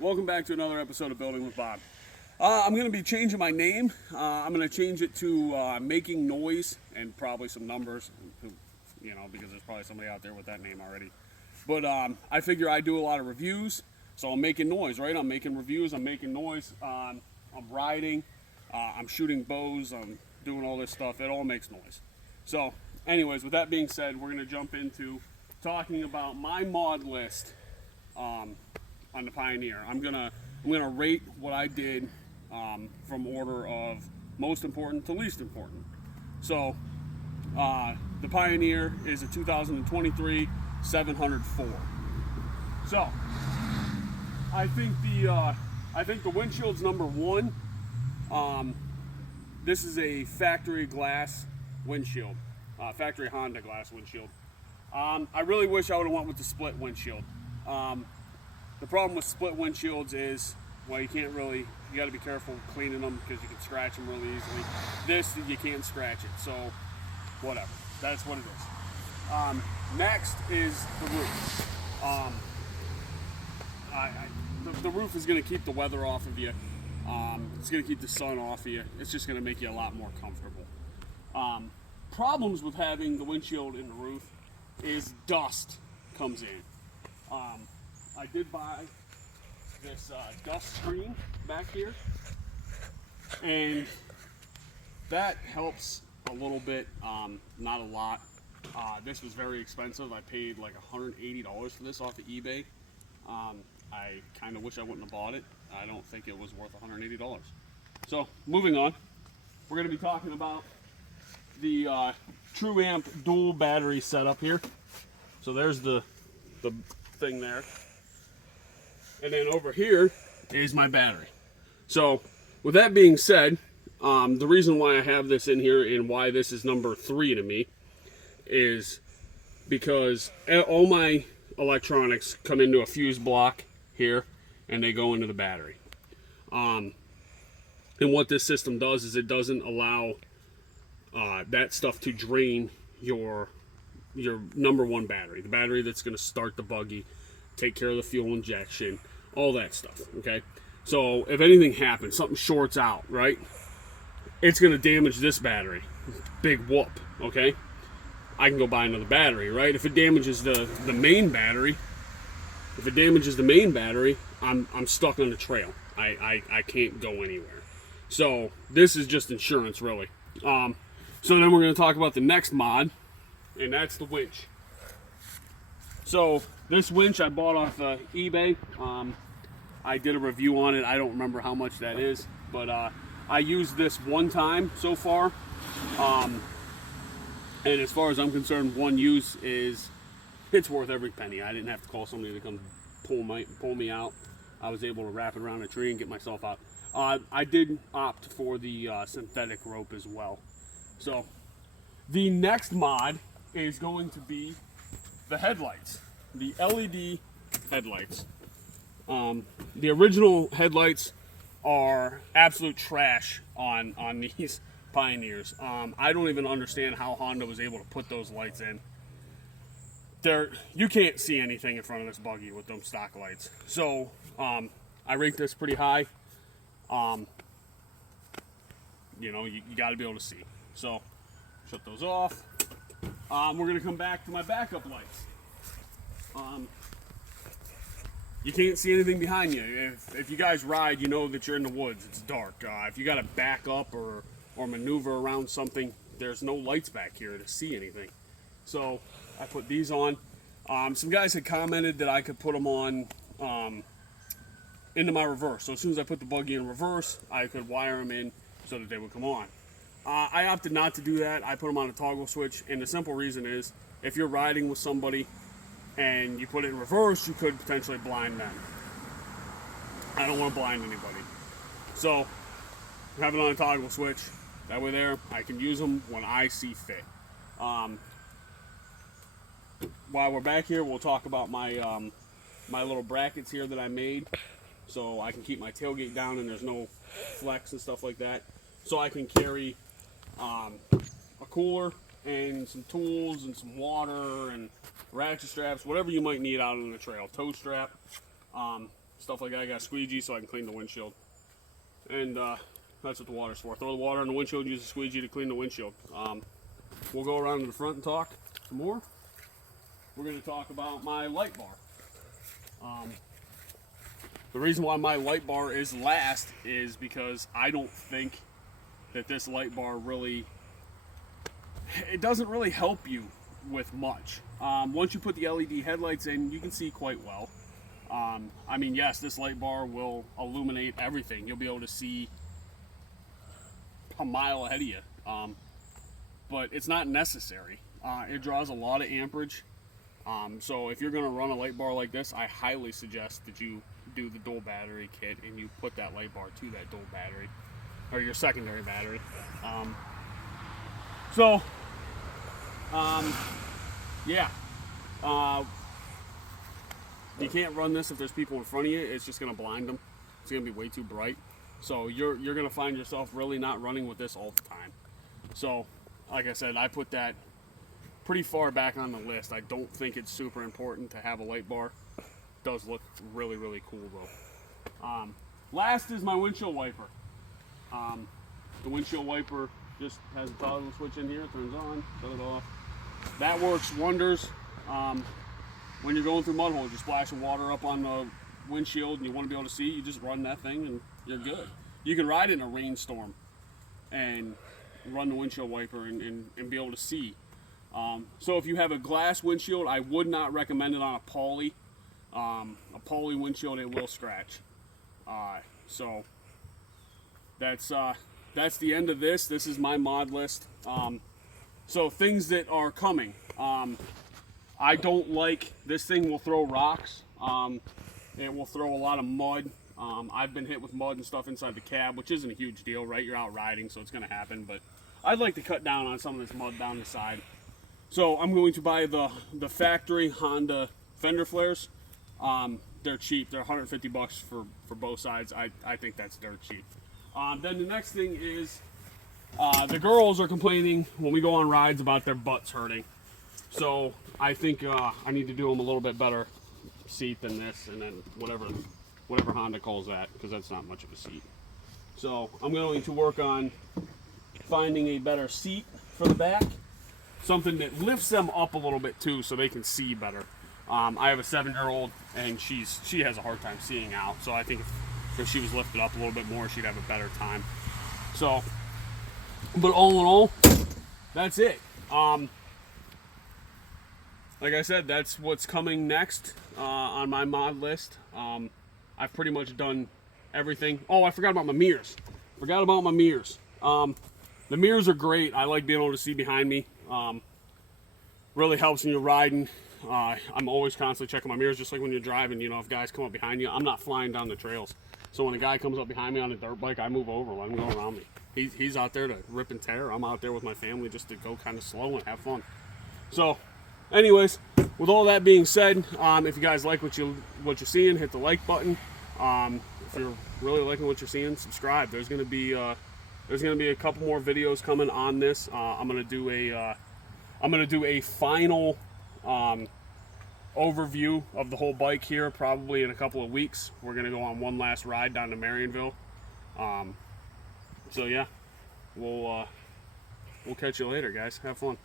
Welcome back to another episode of Building with Bob. I'm going to be changing my name. I'm going to change it to Making Noise and probably some numbers, because there's probably somebody out there with that name already. But I figure I do a lot of reviews, so I'm making noise, right? I'm making reviews, I'm making noise, I'm riding, I'm shooting bows, I'm doing all this stuff. It all makes noise. So anyways, with that being said, we're going to jump into talking about my mod list on the Pioneer. I'm gonna rate what I did from order of most important to least important. So the Pioneer is a 2023 704. So I think the windshield's number one. This is a factory glass windshield, factory Honda glass windshield. I really wish I would have went with the split windshield. The problem with split windshields is, well, you got to be careful cleaning them because you can scratch them really easily. This, you can't scratch it, so whatever. That's what it is. Next is the roof. The roof is going to keep the weather off of you. It's going to keep the sun off of you. It's just going to make you a lot more comfortable. Problems with having the windshield in the roof is dust comes in. I did buy this dust screen back here, and that helps a little bit, not a lot. This was very expensive. I paid like $180 for this off of eBay. I kind of wish I wouldn't have bought it. I don't think it was worth $180. So moving on, we're going to be talking about the True Amp dual battery setup here. So there's the thing there. And then over here is my battery. So with that being said, the reason why I have this in here and why this is number 3 to me is because all my electronics come into a fuse block here and they go into the battery. And what this system does is it doesn't allow that stuff to drain your number 1 battery, the battery that's going to start the buggy, take care of the fuel injection, all that stuff. Okay, so if anything happens, something shorts out, right, it's going to damage this battery. Big whoop. Okay, I can go buy another battery, right? If it damages the main battery, I'm stuck on the trail. I can't go anywhere. So this is just insurance, really. So then we're going to talk about the next mod, and that's the winch. So this winch I bought off eBay. I did a review on it. I don't remember how much that is, but I used this one time so far. And as far as I'm concerned, one use it's worth every penny. I didn't have to call somebody to come pull me out. I was able to wrap it around a tree and get myself out. I did opt for the synthetic rope as well. So the next mod is going to be the headlights, the LED headlights. The original headlights are absolute trash on these Pioneers. I don't even understand how Honda was able to put those lights in. You can't see anything in front of this buggy with them stock lights. So I rate this pretty high. You got to be able to see. So shut those off. We're going to come back to my backup lights. You can't see anything behind you. If you guys ride, you know that you're in the woods. It's dark. If you got to back up or maneuver around something, there's no lights back here to see anything. So I put these on. Some guys had commented that I could put them on into my reverse. So as soon as I put the buggy in reverse, I could wire them in so that they would come on. I opted not to do that. I put them on a toggle switch, and the simple reason is if you're riding with somebody and you put it in reverse, you could potentially blind them. I don't want to blind anybody. So I have it on a toggle switch. That way there, I can use them when I see fit. While we're back here, we'll talk about my my little brackets here that I made so I can keep my tailgate down and there's no flex and stuff like that. So I can carry a cooler and some tools and some water and ratchet straps, whatever you might need out on the trail, tow strap. stuff like that. I got squeegee so I can clean the windshield. And that's what the water's for. Throw the water on the windshield, use the squeegee to clean the windshield. We'll go around to the front and talk some more. We're going to talk about my light bar. The reason why my light bar is last is because I don't think that this light bar really, it doesn't really help you with much. Once you put the LED headlights in, you can see quite well. I mean, yes, this light bar will illuminate everything. You'll be able to see a mile ahead of you, but it's not necessary. It draws a lot of amperage. So if you're going to run a light bar like this, I highly suggest that you do the dual battery kit and you put that light bar to that dual battery, or your secondary battery. Yeah. You can't run this if there's people in front of you. It's just going to blind them. It's going to be way too bright. So you're going to find yourself really not running with this all the time. So, like I said, I put that pretty far back on the list. I don't think it's super important to have a light bar. It does look really, really cool though. Last is my windshield wiper. The windshield wiper just has a toggle switch in here. It turns on, shut it off. That works wonders. When you're going through mud holes, you're splashing water up on the windshield and you want to be able to see, you just run that thing and you're good. You can ride in a rainstorm and run the windshield wiper and be able to see. So if you have a glass windshield, I would not recommend it on a poly. A poly windshield, it will scratch. So that's the end of this. This is my mod list. So things that are coming. I don't like, this thing will throw rocks. It will throw a lot of mud. I've been hit with mud and stuff inside the cab, which isn't a huge deal, right? You're out riding, so it's going to happen. But I'd like to cut down on some of this mud down the side. So I'm going to buy the factory Honda fender flares. They're cheap. They're 150 bucks for both sides. I think that's dirt cheap. Then the next thing is the girls are complaining when we go on rides about their butts hurting. So I think I need to do them a little bit better seat than this, and then whatever Honda calls that, because that's not much of a seat. So I'm going to work on finding a better seat for the back, something that lifts them up a little bit too, so they can see better. I have a 7-year-old, and she has a hard time seeing out. So I think if she was lifted up a little bit more, she'd have a better time. So, but all in all, that's it. Like I said, that's what's coming next on my mod list. I've pretty much done everything. Oh, I forgot about my mirrors. The mirrors are great. I like being able to see behind me. Really helps when you're riding. I'm always constantly checking my mirrors, just like when you're driving. You know, if guys come up behind you, I'm not flying down the trails. So when a guy comes up behind me on a dirt bike, I move over, let him go around me. He's out there to rip and tear. I'm out there with my family just to go kind of slow and have fun. So, anyways, with all that being said, if you guys like what you're seeing, hit the like button. If you're really liking what you're seeing, subscribe. There's gonna be a couple more videos coming on this. I'm gonna do a final overview of the whole bike here, probably in a couple of weeks. We're gonna go on one last ride down to Marionville. So yeah, we'll catch you later, guys. Have fun.